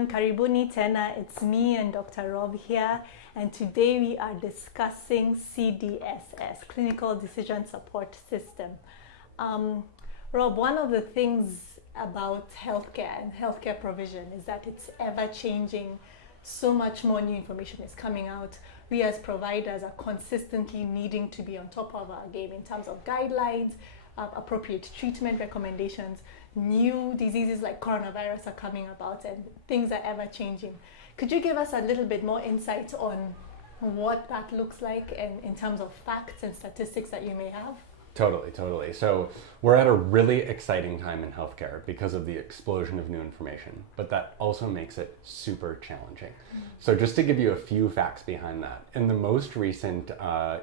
everyone. Karibuni tena. It's me and Dr. Rob here, and today we are discussing CDSS, Clinical Decision Support System. Rob, one of the things about healthcare and healthcare provision is that it's ever changing. So much more new information is coming out. We as providers are consistently needing to be on top of our game in terms of guidelines, appropriate treatment recommendations. New diseases like coronavirus are coming about and things are ever changing. Could you give us a little bit more insight on what that looks like and in terms of facts and statistics that you may have? Totally. So we're at a really exciting time in healthcare because of the explosion of new information, but that also makes it super challenging. So just to give you a few facts behind that, in the most recent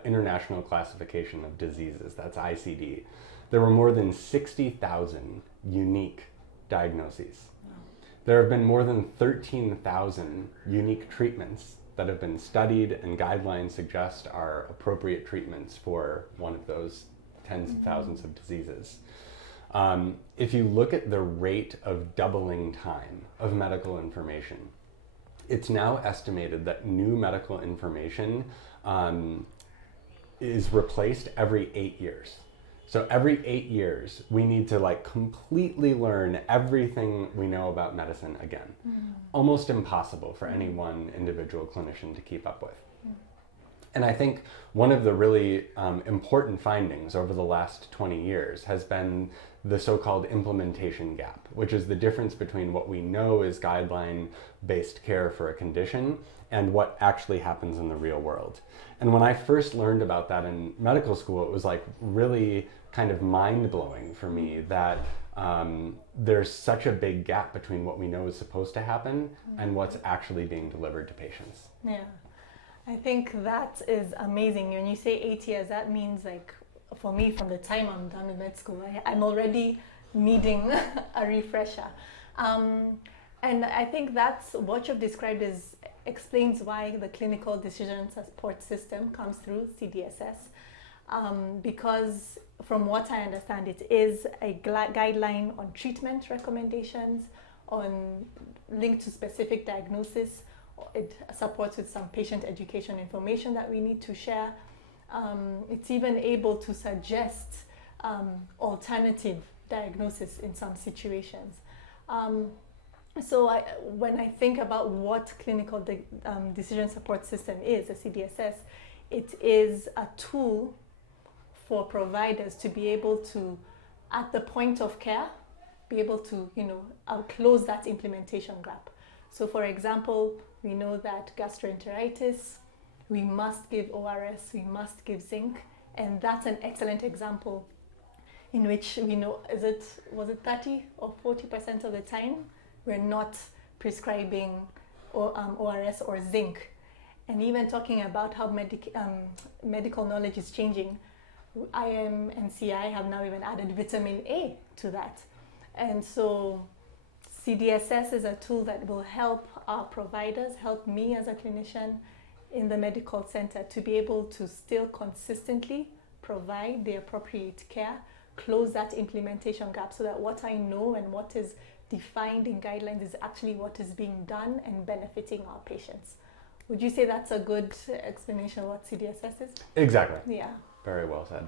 International Classification of Diseases, that's ICD, there were more than 60,000 unique diagnoses. Wow. There have been more than 13,000 unique treatments that have been studied, and guidelines suggest are appropriate treatments for one of those tens of thousands of diseases. If you look at the rate of doubling time of medical information, it's now estimated that new medical information is replaced every 8 years. So every 8 years, we need to completely learn everything we know about medicine again. Almost impossible for any one individual clinician to keep up with. And I think one of the really important findings over the last 20 years has been the so-called implementation gap, which is the difference between what we know is guideline-based care for a condition and what actually happens in the real world. And when I first learned about that in medical school, it was really kind of mind-blowing for me that there's such a big gap between what we know is supposed to happen and what's actually being delivered to patients. Yeah. I think that is amazing. When you say 8 years, that means for me, from the time I'm done with med school, I'm already needing a refresher. And I think that's what you've described explains why the Clinical Decision Support System comes through CDSS. Because from what I understand, it is a guideline on treatment recommendations, on linked to specific diagnosis. It supports with some patient education information that we need to share. It's even able to suggest alternative diagnosis in some situations. So when I think about what Clinical Decision Support System is, the CDSS, it is a tool for providers to be able to, at the point of care, be able to close that implementation gap. So for example, we know that gastroenteritis, we must give ORS, we must give zinc, and that's an excellent example in which we know, was it 30 or 40% of the time, we're not prescribing ORS or zinc. And even talking about how medical knowledge is changing, IM and CI have now even added vitamin A to that. And so CDSS is a tool that will help our providers, help me as a clinician in the medical center to be able to still consistently provide the appropriate care, close that implementation gap so that what I know and what is defined in guidelines is actually what is being done and benefiting our patients. Would you say that's a good explanation of what CDSS is? Exactly. Yeah. Very well said.